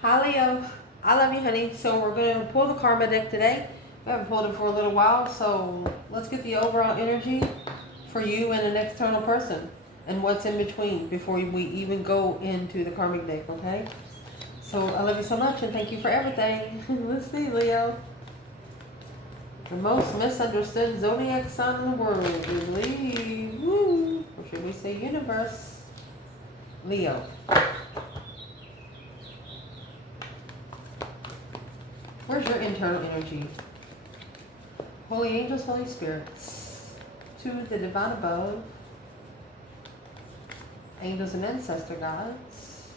Hi Leo, I love you honey. So we're going to pull the karma deck today. We haven't pulled it for a little while, so let's get the overall energy for you and an external person and what's in between before we even go into the karmic deck, okay? So I love you so much and thank you for everything. Let's see, Leo. The most misunderstood zodiac sign in the world is Leo. Woo! Or should we say universe? Leo. Where's your internal energy? Holy angels, Holy spirits, to the divine above, angels and ancestor gods,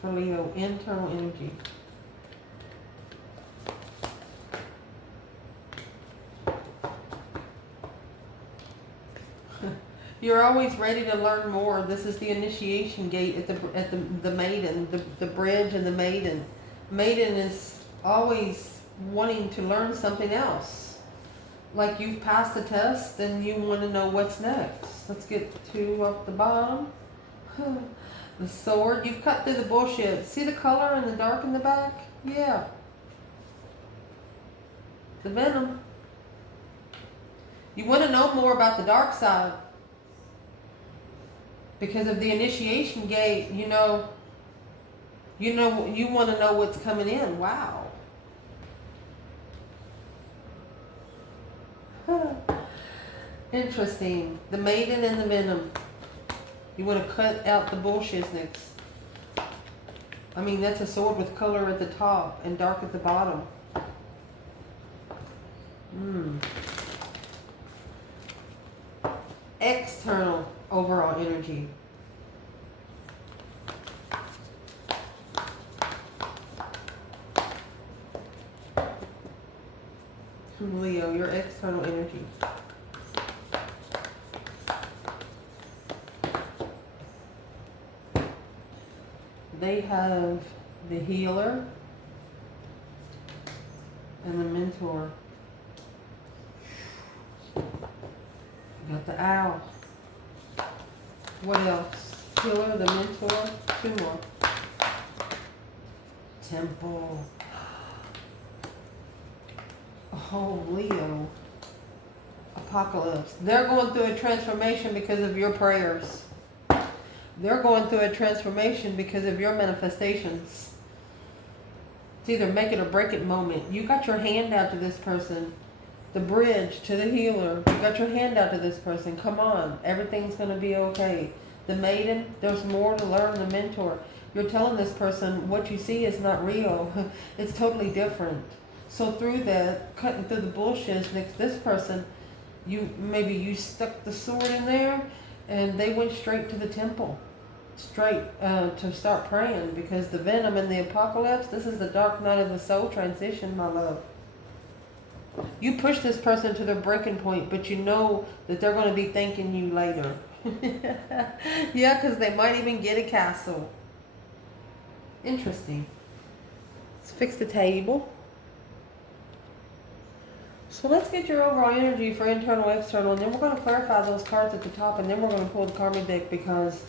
for Leo, internal energy. You're always ready to learn more. This is the initiation gate at the maiden, the bridge and the maiden. Maiden is always wanting to learn something else. Like you've passed the test and you want to know what's next. Let's get to up the bottom. The sword. You've cut through the bullshit. See the color and the dark in the back? Yeah. The venom. You want to know more about the dark side. Because of the initiation gate, you want to know what's coming in. Wow. Interesting. The maiden and the venom. You want to cut out the bullshitness. I mean, that's a sword with color at the top and dark at the bottom. External overall energy. Leo, your external energy. They have the healer and the mentor. You got the owl. What else? Healer, the mentor, two more. Temple. Oh, Leo. Apocalypse. They're going through a transformation because of your prayers. They're going through a transformation because of your manifestations. It's either make it or break it moment. You got your hand out to this person. The bridge to the healer. You got your hand out to this person. Come on. Everything's going to be okay. The maiden, there's more to learn. The mentor. You're telling this person what you see is not real. It's totally different. So through that, cutting through the bullshit next this person, you stuck the sword in there and they went straight to the temple. Straight to start praying because the venom and the apocalypse, this is the dark night of the soul transition, my love. You push this person to their breaking point, but you know that they're going to be thanking you later. Yeah, because they might even get a castle. Interesting. Let's fix the table. So let's get your overall energy for internal, external, and then we're going to clarify those cards at the top, and then we're going to pull the karmic deck because,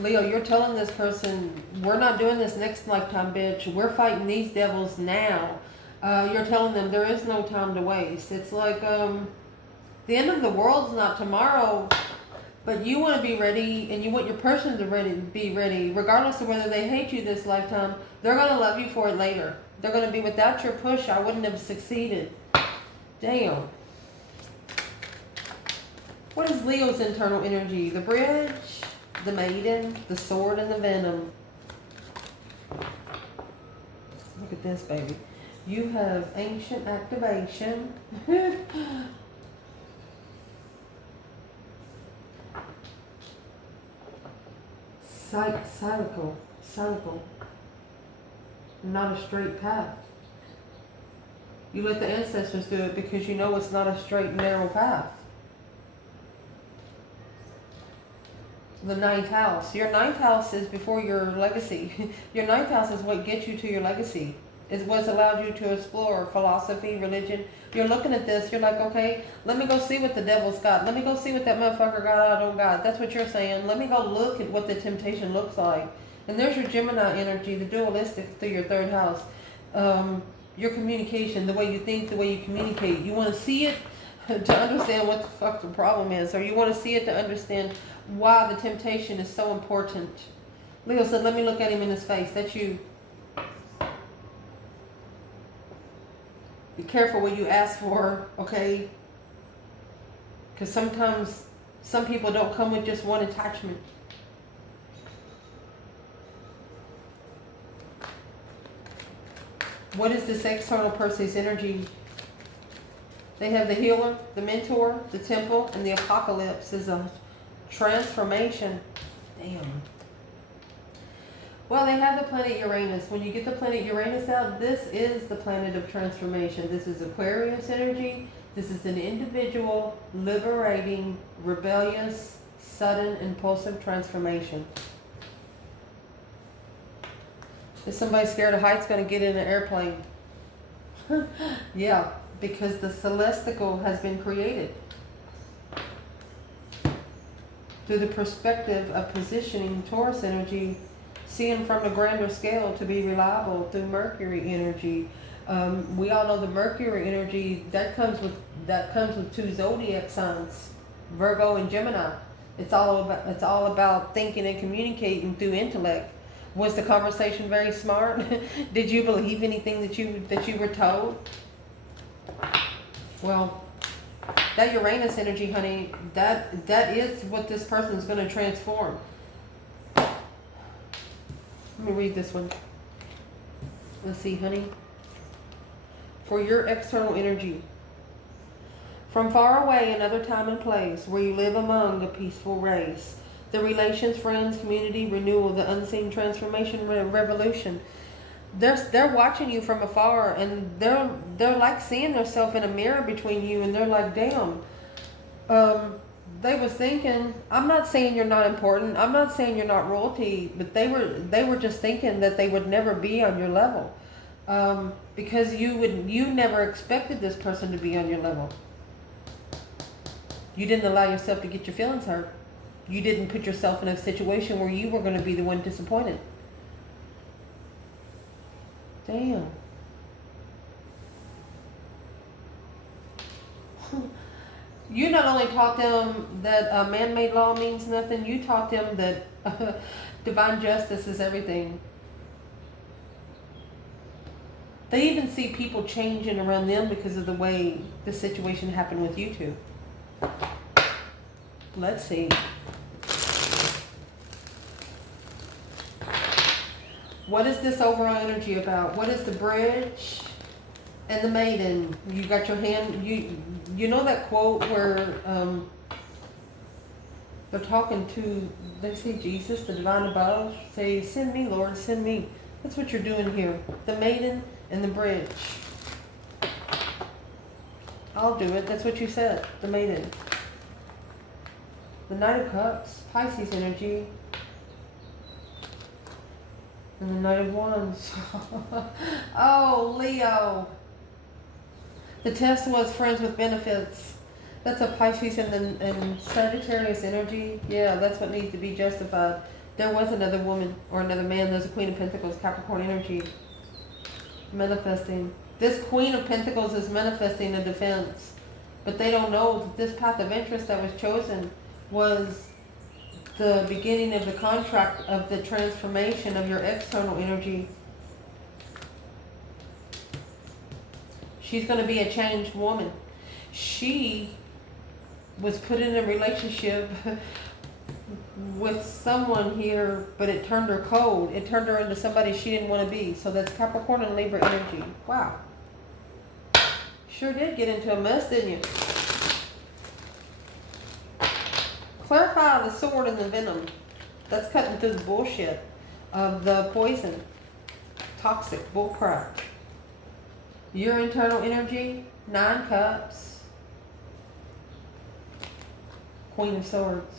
Leo, you're telling this person, we're not doing this next lifetime, bitch. We're fighting these devils now. You're telling them there is no time to waste. It's like the end of the world's not tomorrow, but you want to be ready, and you want your person to be ready, regardless of whether they hate you this lifetime. They're going to love you for it later. They're going to be, without your push, I wouldn't have succeeded. Damn. What is Leo's internal energy? The bridge, the maiden, the sword, and the venom. Look at this, baby. You have ancient activation. Cyclical. Not a straight path. You let the ancestors do it because you know it's not a straight and narrow path. The ninth house. Your ninth house is before your legacy. Your ninth house is what gets you to your legacy. Is what's allowed you to explore philosophy, religion. You're looking at this, you're like, okay, let me go see what the devil's got. Let me go see what that motherfucker got I don't got. That's what you're saying. Let me go look at what the temptation looks like. And there's your Gemini energy, the dualistic through your third house. Your communication, the way you think, the way you communicate. You want to see it to understand what the fuck the problem is, or you want to see it to understand why the temptation is so important. Leo said, let me look at him in his face. That's you. Be careful what you ask for, okay? Because sometimes some people don't come with just one attachment. What is this external person's energy? They have the healer, the mentor, the temple, and the apocalypse is a transformation. Damn. Well, they have the planet Uranus. When you get the planet Uranus out, this is the planet of transformation. This is Aquarius energy. This is an individual, liberating, rebellious, sudden, impulsive transformation. Is somebody scared of heights going to get in an airplane? Yeah, because the celestial has been created through the perspective of positioning Taurus energy, seeing from a grander scale to be reliable through Mercury energy. We all know the Mercury energy that comes with two zodiac signs, Virgo and Gemini. It's all about thinking and communicating through intellect. Was the conversation very smart? Did you believe anything that you were told? Well, that Uranus energy, honey, that is what this person is going to transform. Let me read this one. Let's see, honey. For your external energy. From far away, another time and place, where you live among a peaceful race. The relations, friends, community, renewal, the unseen transformation, revolution. They're watching you from afar, and they're like seeing themselves in a mirror between you, and they're like, damn. They was thinking, I'm not saying you're not important. I'm not saying you're not royalty, but they were just thinking that they would never be on your level, because you never expected this person to be on your level. You didn't allow yourself to get your feelings hurt. You didn't put yourself in a situation where you were going to be the one disappointed. Damn. You not only taught them that man-made law means nothing, you taught them that divine justice is everything. They even see people changing around them because of the way the situation happened with you two. Let's see. What is this overall energy about? What is the bridge and the maiden? You got your hand, you know that quote where they're talking to, they say Jesus, the divine above, say, send me, Lord, send me. That's what you're doing here. The maiden and the bridge. I'll do it. That's what you said. The maiden. The Knight of Cups, Pisces energy. And the Knight of Wands. Oh, Leo. The test was friends with benefits. That's a Pisces and Sagittarius energy. Yeah, that's what needs to be justified. There was another woman or another man. There's a Queen of Pentacles, Capricorn energy. Manifesting. This Queen of Pentacles is manifesting a defense. But they don't know that this path of interest that was chosen was the beginning of the contract of the transformation of your external energy. She's going to be a changed woman. She was put in a relationship with someone here, but it turned her cold. It turned her into somebody she didn't want to be. So that's Capricorn and Libra energy. Wow. Sure did get into a mess, didn't you? Clarify the sword and the venom. That's cutting through the bullshit of the poison. Toxic bullcrap. Your internal energy, 9 cups. Queen of Swords.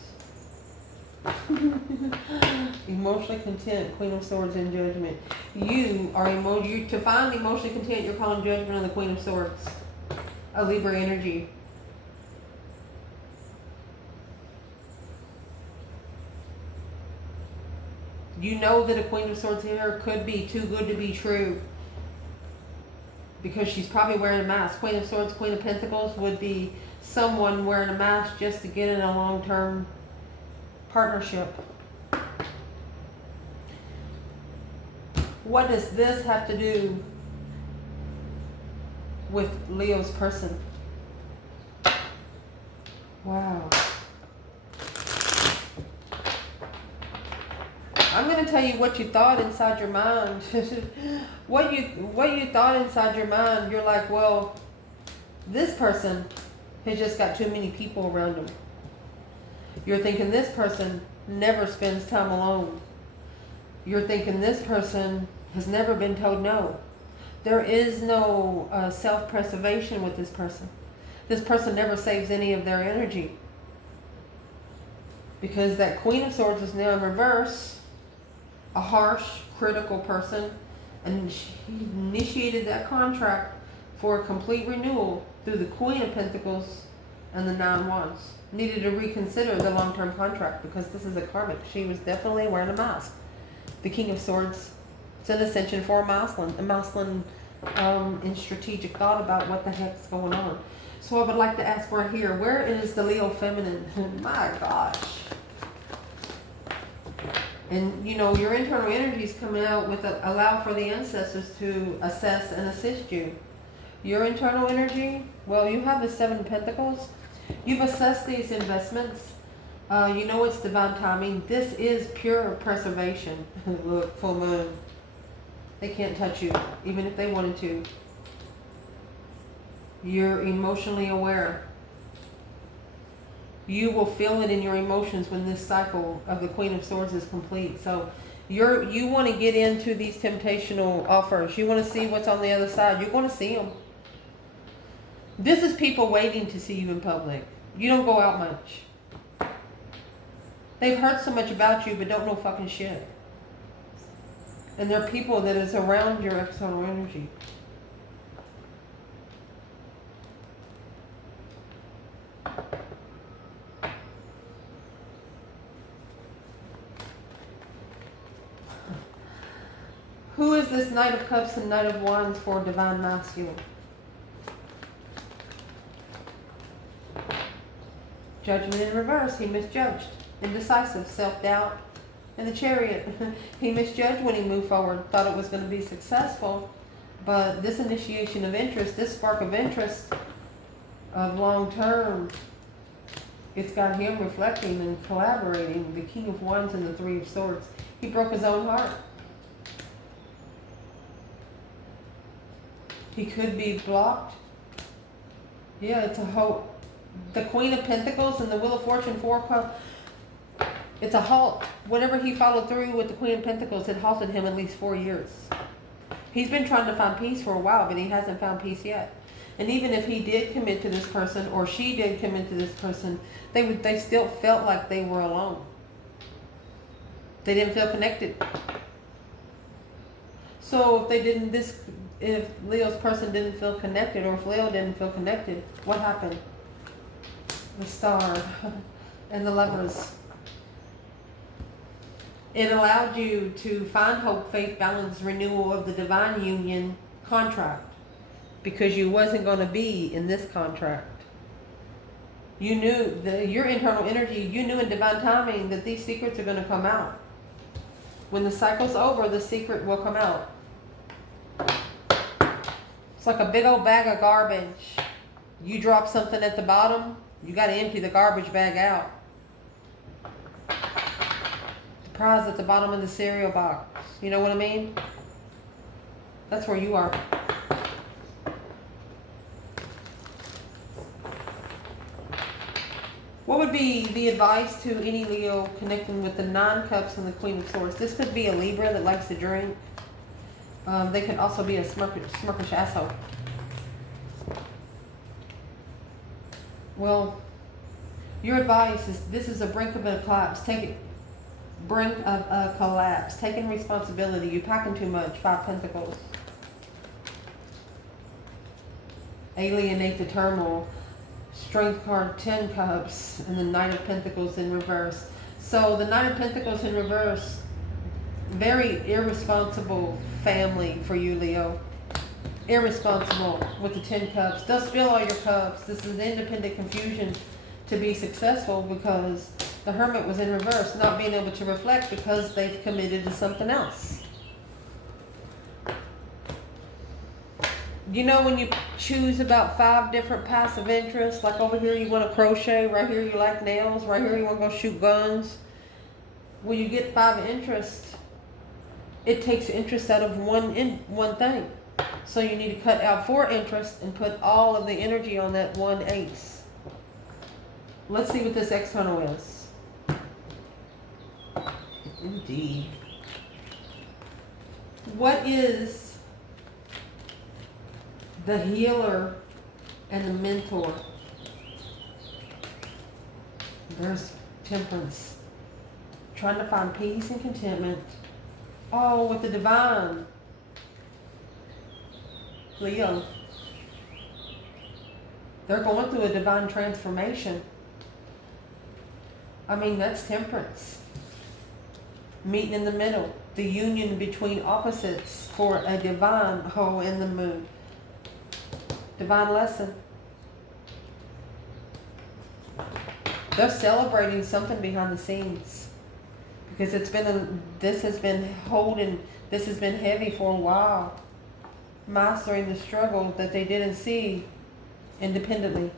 Emotionally content, Queen of Swords in Judgment. You are to find emotionally content, you're calling Judgment on the Queen of Swords. A Libra energy. You know that a Queen of Swords here could be too good to be true. Because she's probably wearing a mask. Queen of Swords, Queen of Pentacles would be someone wearing a mask just to get in a long-term partnership. What does this have to do with Leo's person? Wow. I'm going to tell you what you thought inside your mind. what you thought inside your mind. You're like, well, this person has just got too many people around him. You're thinking this person never spends time alone. You're thinking this person has never been told no. There is no self-preservation with this person. This person never saves any of their energy. Because that Queen of Swords is now in reverse. A harsh, critical person, and she initiated that contract for a complete renewal through the Queen of Pentacles and the Nine Wands. Needed to reconsider the long-term contract because this is a karmic. She was definitely wearing a mask. The King of Swords, it's an ascension for a masculine in strategic thought about what the heck's going on. So I would like to ask right here, where is the Leo feminine? My gosh. And, you know, your internal energy is coming out with allow for the ancestors to assess and assist you. Your internal energy, well, you have the Seven of Pentacles. You've assessed these investments. You know it's divine timing. This is pure preservation. Look, full moon. They can't touch you, even if they wanted to. You're emotionally aware. You will feel it in your emotions when this cycle of the Queen of Swords is complete. So you want to get into these temptational offers. You want to see what's on the other side. You want to see them. This is people waiting to see you in public. You don't go out much. They've heard so much about you but don't know fucking shit. And they're people that is around your external energy. Who is this Knight of Cups and Knight of Wands for divine masculine? Judgment in reverse. He misjudged. Indecisive. Self-doubt. And the Chariot. He misjudged when he moved forward. Thought it was going to be successful. But this initiation of interest, this spark of interest of long term, it's got him reflecting and collaborating. The King of Wands and the Three of Swords. He broke his own heart. He could be blocked. Yeah, it's a hope. The Queen of Pentacles and the Wheel of Fortune, it's a halt. Whatever he followed through with the Queen of Pentacles, it halted him at least 4 years. He's been trying to find peace for a while, but he hasn't found peace yet. And even if he did commit to this person, or she did commit to this person, they still felt like they were alone. They didn't feel connected. So if Leo's person didn't feel connected, or if Leo didn't feel connected, what happened? The Star and the Lovers. It allowed you to find hope, faith, balance, renewal of the divine union contract, because you wasn't going to be in this contract. You knew your internal energy, you knew in divine timing that these secrets are going to come out. When the cycle's over, the secret will come out. It's like a big old bag of garbage. You drop something at the bottom, you got to empty the garbage bag out. The prize at the bottom of the cereal box. You know what I mean? That's where you are. What would be the advice to any Leo connecting with the Nine Cups and the Queen of Swords? This could be a Libra that likes to drink. They could also be a smirkish asshole. Well, your advice is this is a brink of a collapse. Brink of a collapse. Taking responsibility. You're packing too much. 5 Pentacles. Alienate the turmoil. Strength card, 10 Cups, and the Knight of Pentacles in reverse. So the Knight of Pentacles in reverse, Very irresponsible family for you, Leo. Irresponsible with the 10 cups. They'll spill all your cups. This is independent confusion to be successful because the Hermit was in reverse, not being able to reflect because they've committed to something else. You know, when you choose about 5 different passive interests, like over here you want to crochet, right here you like nails, right here you want to go shoot guns. When you get 5 interests, it takes interest out of one thing. So you need to cut out 4 interests and put all of the energy on that one ace. Let's see what this external is. Indeed. What is the healer and the mentor? There's Temperance. Trying to find peace and contentment. Oh, with the divine. Leo. They're going through a divine transformation. I mean, that's Temperance. Meeting in the middle. The union between opposites for a divine hole in the moon. Divine lesson. They're celebrating something behind the scenes. Because this has been heavy for a while. Mastering the struggle that they didn't see independently.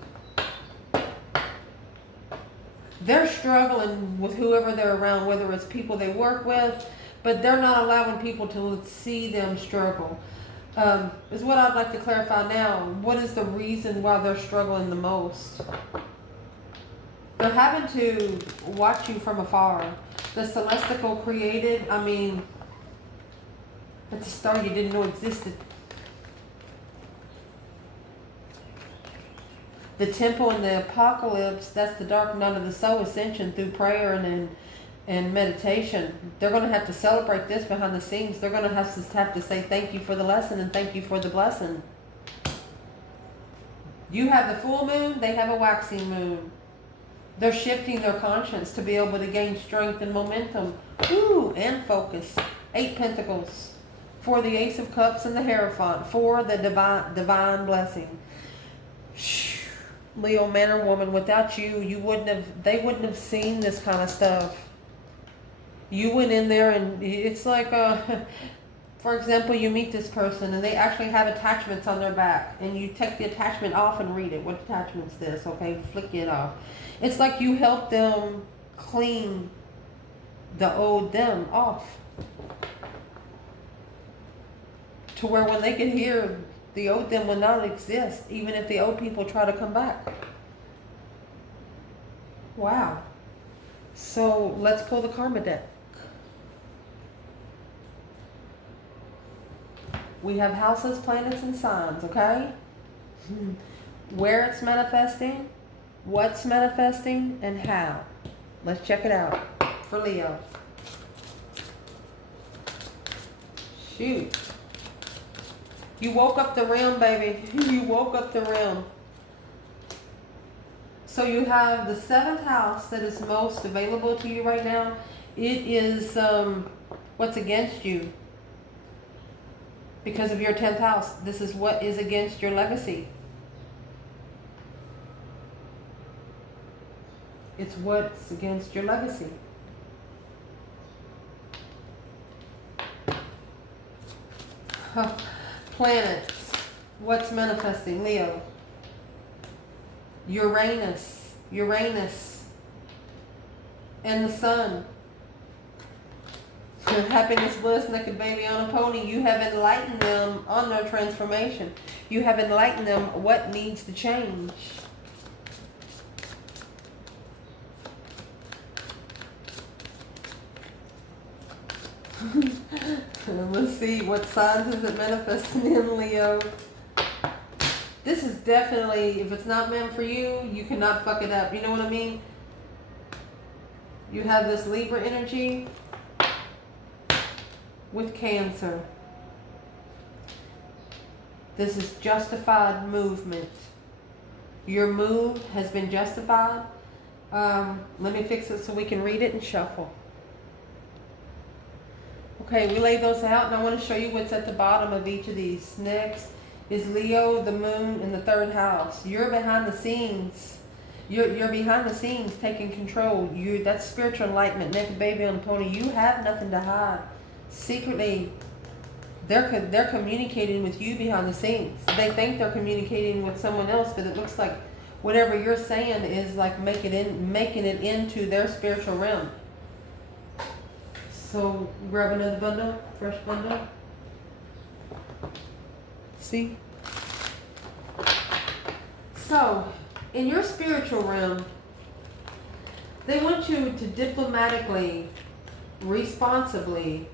They're struggling with whoever they're around, whether it's people they work with, but they're not allowing people to see them struggle. Is what I'd like to clarify now. What is the reason why they're struggling the most? They're having to watch you from afar. The celestial created, I mean, it's a star you didn't know existed. The temple and the apocalypse, that's the dark night of the soul ascension through prayer and meditation. They're going to have to celebrate this behind the scenes. They're going to have to say thank you for the lesson and thank you for the blessing. You have the full moon, they have a waxing moon. They're shifting their conscience to be able to gain strength and momentum. Ooh, and focus. 8 Pentacles. For the Ace of Cups and the Hierophant. For the divine blessing. Leo, man or woman, without you, they wouldn't have seen this kind of stuff. You went in there and it's like, for example, you meet this person and they actually have attachments on their back and you take the attachment off and read it. What attachment's this? Okay, flick it off. It's like you help them clean the old them off. To where when they get here, the old them will not exist, even if the old people try to come back. Wow. So let's pull the karma deck. We have houses, planets, and signs, okay? Where it's manifesting, what's manifesting, and how. Let's check it out for Leo. Shoot. You woke up the realm, baby. You woke up the realm. So you have the 7th house that is most available to you right now. It is what's against you. Because of your 10th house. This is what is against your legacy. It's what's against your legacy. Planets. What's manifesting? Leo. Uranus. And the sun. Happiness, bliss, naked baby on a pony. You have enlightened them on their transformation. You have enlightened them what needs to change. Let's see, what signs is it manifesting in, Leo? This is definitely, if it's not meant for you, you cannot fuck it up. You know what I mean? You have this Libra energy with Cancer. This is justified movement. Your move has been justified. Let me fix it so we can read it and shuffle. Okay, we lay those out, and I want to show you what's at the bottom of each of these. Next is Leo, the moon, in the third house. You're behind the scenes. You're behind the scenes taking control. That's spiritual enlightenment. Naked baby on the pony. You have nothing to hide. Secretly, they're communicating with you behind the scenes. They think they're communicating with someone else, but it looks like whatever you're saying is like making it into their spiritual realm. So grab another bundle, fresh bundle. See? So, in your spiritual realm, they want you to diplomatically, responsibly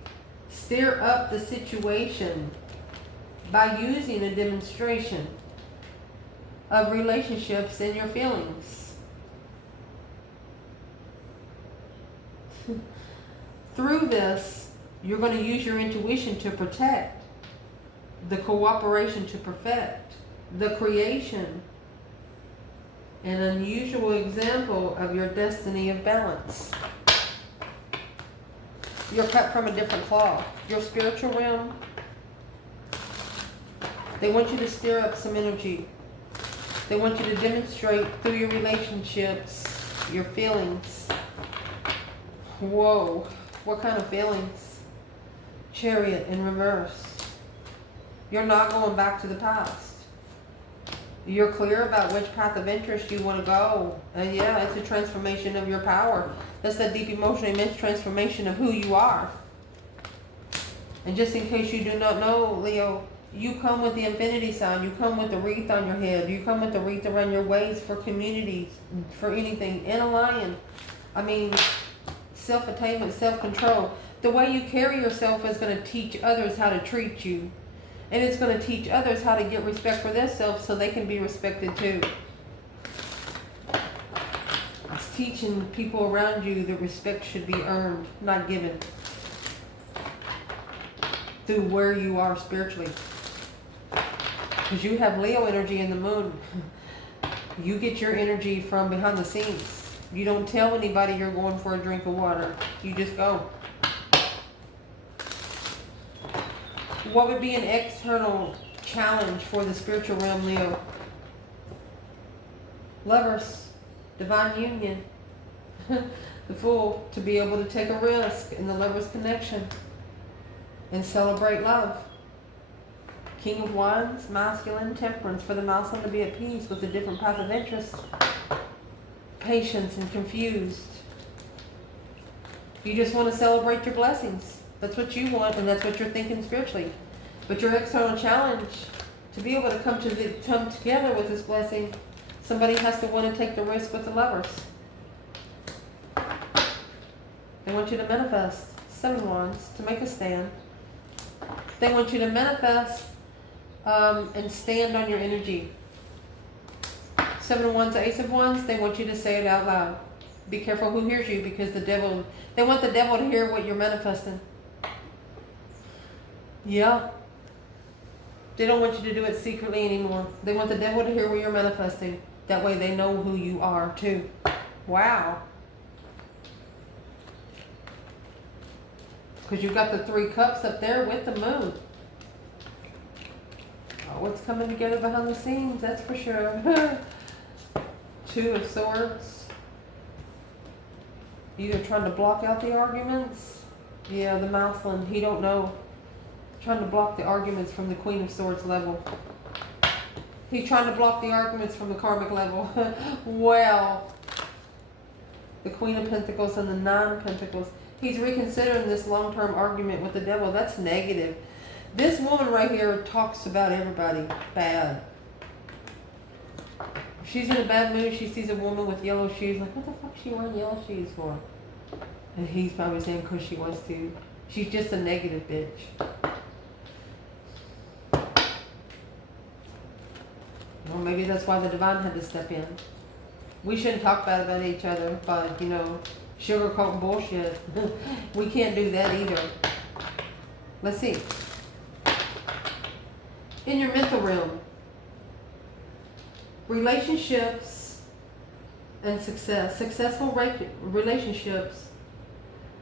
steer up the situation by using a demonstration of relationships and your feelings. Through this, you're going to use your intuition to protect, the cooperation to perfect, the creation, an unusual example of your destiny of balance. You're cut from a different cloth. Your spiritual realm, they want you to stir up some energy. They want you to demonstrate through your relationships, your feelings. Whoa. What kind of feelings? Chariot in reverse. You're not going back to the past. You're clear about which path of interest you want to go. And yeah, it's a transformation of your power. That's that deep emotional immense transformation of who you are. And just in case you do not know, Leo, you come with the infinity sign. You come with the wreath on your head. You come with the wreath around your waist for communities, for anything. In a lion. I mean, self-attainment, self-control. The way you carry yourself is going to teach others how to treat you. And it's going to teach others how to get respect for themselves so they can be respected too. It's teaching people around you that respect should be earned, not given. Through where you are spiritually. Because you have Leo energy in the moon. You get your energy from behind the scenes. You don't tell anybody you're going for a drink of water. You just go. What would be an external challenge for the spiritual realm, Leo? Lovers, divine union. The Fool, to be able to take a risk in the lover's connection and celebrate love. King of Wands, masculine, temperance, for the masculine to be at peace with a different path of interest. Patience and confused. You just want to celebrate your blessings. That's what you want, and that's what you're thinking spiritually. But your external challenge, to be able to come together with this blessing, somebody has to want to take the risk with the lovers. They want you to manifest. 7 Wands, to make a stand. They want you to manifest and stand on your energy. 7 of Wands, Ace of Wands, they want you to say it out loud. Be careful who hears you, because they want the devil to hear what you're manifesting. Yeah. They don't want you to do it secretly anymore. They want the devil to hear what you're manifesting. That way they know who you are too. Wow. Because you've got the 3 cups up there with the moon. Oh, what's coming together behind the scenes, that's for sure. 2 of Swords. Either trying to block out the arguments. Yeah, the masculine, he don't know. Trying to block the arguments from the Queen of Swords level. He's trying to block the arguments from the karmic level. Well, the Queen of Pentacles and the 9 of Pentacles. He's reconsidering this long-term argument with the devil. That's negative. This woman right here talks about everybody bad. If she's in a bad mood, she sees a woman with yellow shoes, like, what the fuck is she wearing yellow shoes for? And he's probably saying, because she wants to. She's just a negative bitch. Or maybe that's why the divine had to step in. We shouldn't talk bad about each other, but, you know, sugarcoat bullshit. We can't do that either. Let's see. In your mental realm, relationships and success, successful relationships,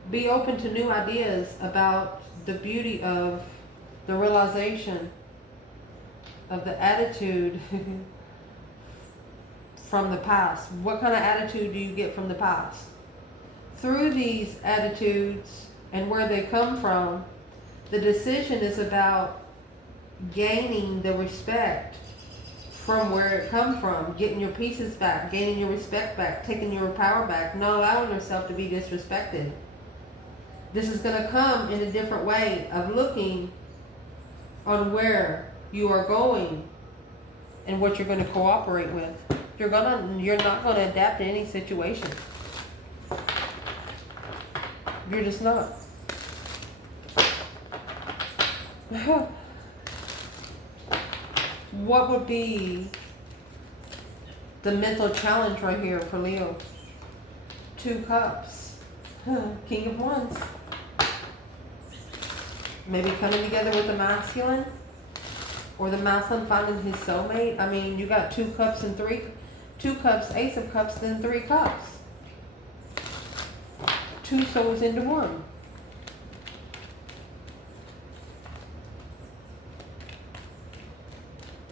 be open to new ideas about the beauty of the realization of the attitude from the past. What kind of attitude do you get from the past? Through these attitudes and where they come from, the decision is about gaining the respect from where it come from, getting your pieces back, gaining your respect back, taking your power back, not allowing yourself to be disrespected. This is going to come in a different way of looking on where you are going and what you're going to cooperate with. You're not going to adapt to any situation. You're just not. What would be the mental challenge right here for Leo? 2 cups. King of Wands. Maybe coming together with the masculine, or the masculine finding his soulmate. I mean, you got 2 cups and 2 cups, Ace of Cups, then 3 cups. 2 souls into one.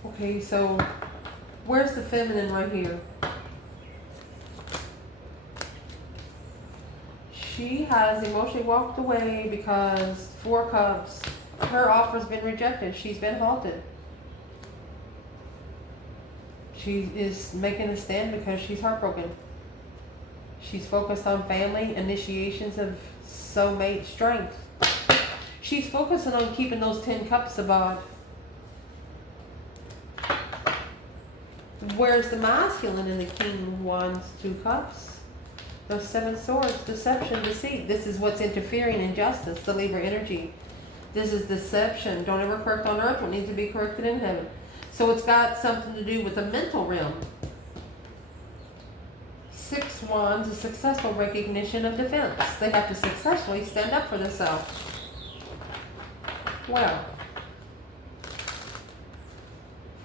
Okay, so where's the feminine right here? She has emotionally walked away because 4 cups, her offer's been rejected. She's been halted. She is making a stand because she's heartbroken. She's focused on family, initiations of soulmate strength. She's focusing on keeping those 10 cups above. Where's the masculine in the King of Wands, 2 cups? Those 7 swords, deception, deceit. This is what's interfering in justice, the Libra energy. This is deception. Don't ever correct on earth what needs to be corrected in heaven. So it's got something to do with the mental realm. 6 wands, a successful recognition of defense. They have to successfully stand up for themselves. Wow.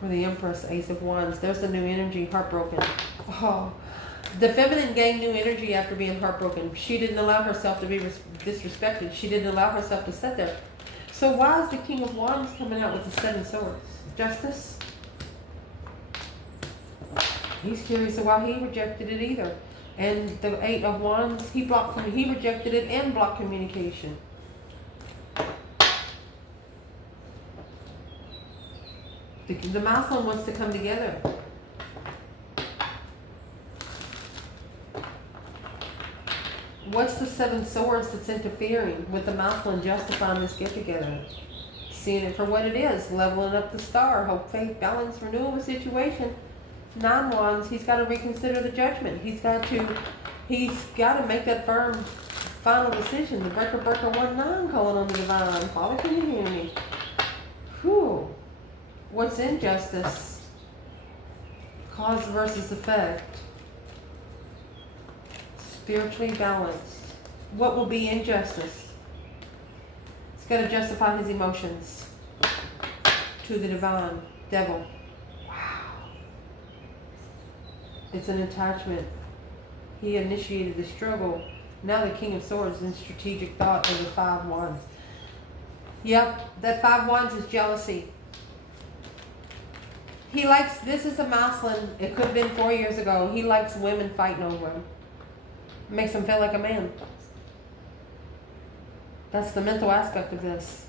For the Empress, Ace of Wands, there's the new energy, heartbroken. Oh, the feminine gained new energy after being heartbroken. She didn't allow herself to be disrespected. She didn't allow herself to sit there. So why is the King of Wands coming out with the 7 swords? Justice? He's curious of why he rejected it either. And the 8 of Wands, he rejected it and blocked communication. The masculine wants to come together. What's the 7 swords that's interfering with the masculine justifying this get together? Seeing it for what it is, leveling up the star, hope, faith, balance, renewal of a situation. 9 wands, he's got to reconsider the judgment. He's got to make that firm final decision. The breaker 1-9 calling on the divine. Father, can you hear me? Whew. What's injustice? Cause versus effect. Spiritually balanced. What will be injustice? He's got to justify his emotions to the divine. Devil. It's an attachment. He initiated the struggle. Now the King of Swords in strategic thought of the 5 wands. Yep, that 5 wands is jealousy. He likes, this is a masculine, it could have been 4 years ago. He likes women fighting over him. Makes him feel like a man. That's the mental aspect of this.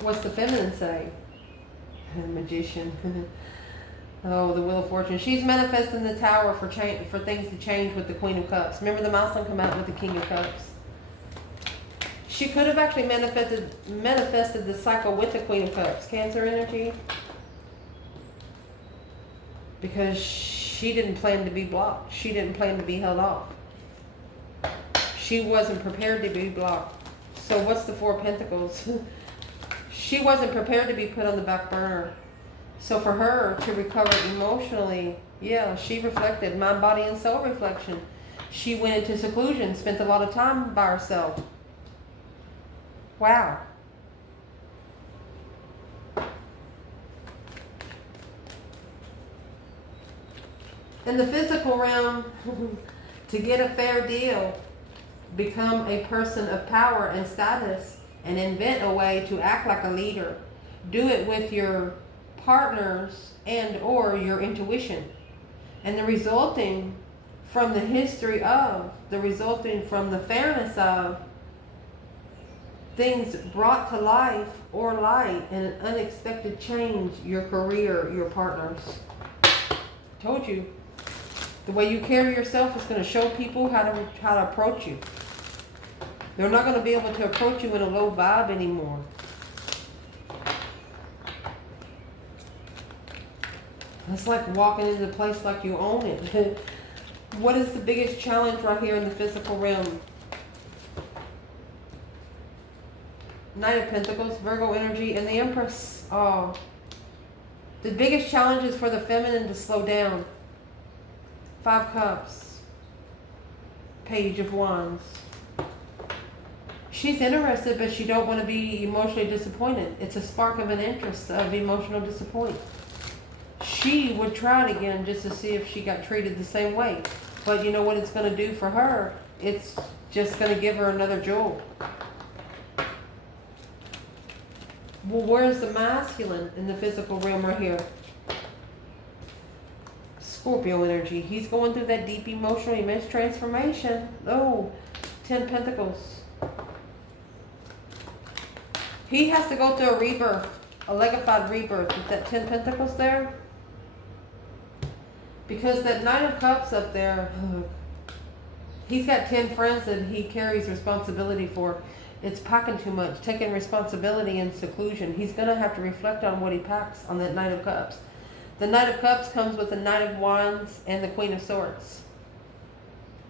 What's the feminine say? Magician. Oh, the Wheel of Fortune. She's manifesting the Tower for things to change with the Queen of Cups. Remember the masculine come out with the King of Cups. She could have actually manifested the cycle with the Queen of Cups. Cancer energy. Because she didn't plan to be blocked. She didn't plan to be held off. She wasn't prepared to be blocked. So what's the 4 of Pentacles? She wasn't prepared to be put on the back burner. So for her to recover emotionally, yeah, she reflected. Mind, body, and soul reflection. She went into seclusion, spent a lot of time by herself. Wow. In the physical realm, to get a fair deal, become a person of power and status, and invent a way to act like a leader. Do it with your partners and or your intuition. And the resulting from the history of, the resulting from the fairness of things brought to life or light and an unexpected change, your career, your partners. Told you. The way you carry yourself is going to show people how to approach you. They're not going to be able to approach you in a low vibe anymore. It's like walking into the place like you own it. What is the biggest challenge right here in the physical realm? Knight of Pentacles, Virgo energy, and the Empress. Oh, the biggest challenge is for the feminine to slow down. 5 Cups, Page of Wands. She's interested, but she don't want to be emotionally disappointed. It's a spark of an interest of emotional disappointment. She would try it again just to see if she got treated the same way. But you know what it's going to do for her? It's just going to give her another jewel. Well, where's the masculine in the physical realm right here? Scorpio energy. He's going through that deep emotional immense transformation. Oh, 10 Pentacles. He has to go through a rebirth, a legified rebirth with that 10 Pentacles there. Because that Knight of Cups up there, he's got 10 friends that he carries responsibility for. It's packing too much, taking responsibility in seclusion. He's going to have to reflect on what he packs on that Knight of Cups. The Knight of Cups comes with the Knight of Wands and the Queen of Swords.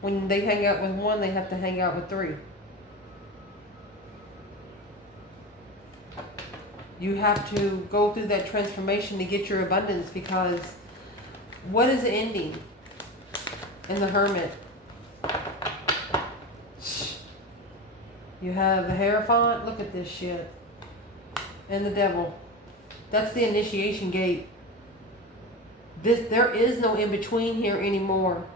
When they hang out with one, they have to hang out with 3. You have to go through that transformation to get your abundance, because what is ending in the Hermit? You have the Hierophant. Look at this shit. And the Devil. That's the initiation gate. There is no in between here anymore.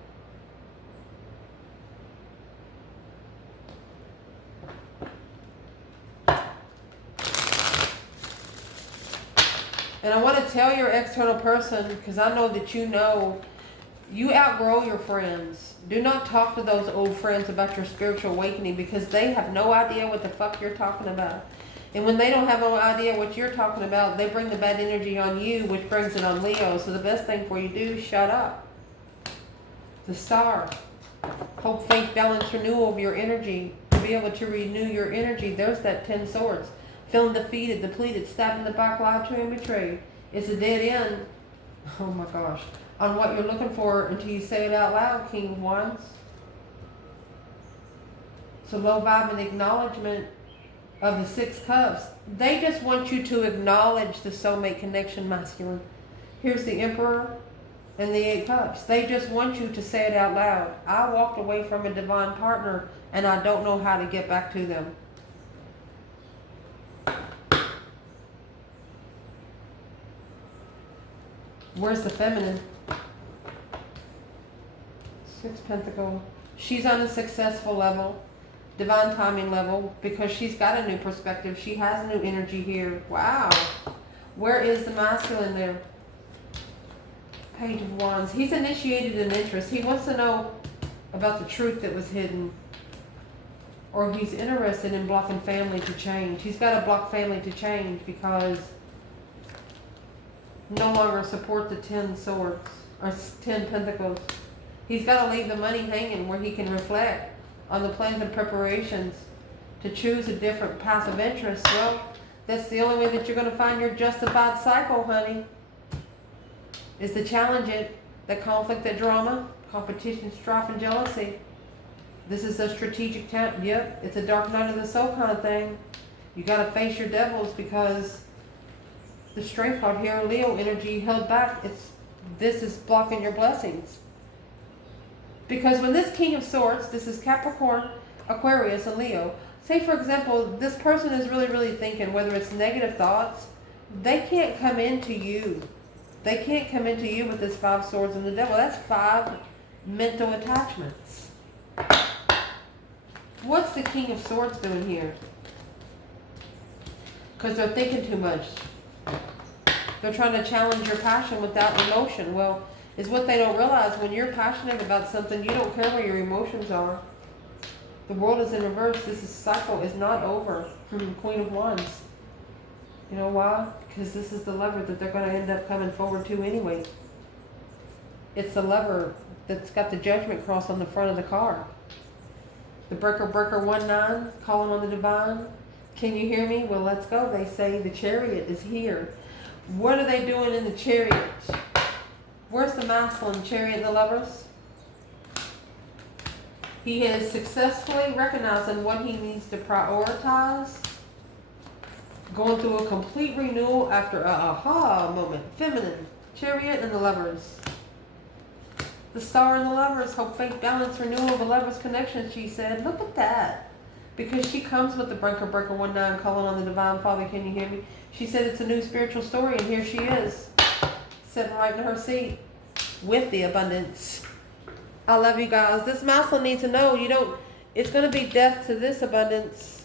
And I want to tell your external person, because I know that you outgrow your friends. Do not talk to those old friends about your spiritual awakening, because they have no idea what the fuck you're talking about. And when they don't have no idea what you're talking about, they bring the bad energy on you, which brings it on Leo. So the best thing for you to do is shut up. The Star. Hope, faith, balance, renewal of your energy. To be able to renew your energy, there's that 10 Swords. Feeling defeated, depleted, stabbed in the back, lied to, and betrayed. It's a dead end. Oh my gosh. On what you're looking for until you say it out loud, King of Wands. So low vibe and acknowledgement of the 6 Cups. They just want you to acknowledge the soulmate connection, masculine. Here's the Emperor and the 8 Cups. They just want you to say it out loud. I walked away from a divine partner and I don't know how to get back to them. Where's the feminine? 6 Pentacles. She's on a successful level, divine timing level, because she's got a new perspective. She has a new energy here. Wow. Where is the masculine there? Page of Wands. He's initiated an interest. He wants to know about the truth that was hidden. Or he's interested in blocking family to change. He's got to block family to change because no longer support the 10 Swords or 10 Pentacles. He's got to leave the money hanging where he can reflect on the plans and preparations to choose a different path of interest. Well, that's the only way that you're going to find your justified cycle, honey, is to challenge it. The conflict, that drama, competition, strife, and jealousy. This is a strategic time. Yep, it's a dark night of the soul kind of thing. You got to face your devils, because the strength card here, Leo energy, held back. This is blocking your blessings. Because when this King of Swords, this is Capricorn, Aquarius, and Leo. Say, for example, this person is really, really thinking, whether it's negative thoughts, they can't come into you. They can't come into you with this 5 Swords and the Devil. That's 5 mental attachments. What's the King of Swords doing here? Because they're thinking too much. They're trying to challenge your passion without emotion. Well, is what they don't realize. When you're passionate about something, you don't care where your emotions are. The world is in reverse. Cycle is not over. Queen of Wands. You know why? Because this is the lever that they're going to end up coming forward to anyway. It's the lever that's got the judgment cross on the front of the car. The breaker 19, calling on the divine. Can you hear me? Well, let's go. They say the chariot is here. What are they doing in the chariot? Where's the masculine chariot and the lovers? He is successfully recognizing what he needs to prioritize. Going through a complete renewal after a aha moment. Feminine, chariot and the lovers. The star and the lovers, hope, faith, balance, renewal of a lover's connection, she said. Look at that. Because she comes with the breaker 19, calling on the divine Father, can you hear me? She said it's a new spiritual story, and here she is. Sitting right in her seat with the abundance. I love you guys. This masculine needs to know it's going to be death to this abundance.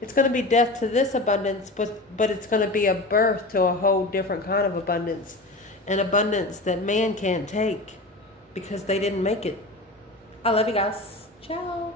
It's going to be death to this abundance, but it's going to be a birth to a whole different kind of abundance. An abundance that man can't take because they didn't make it. I love you guys. Ciao.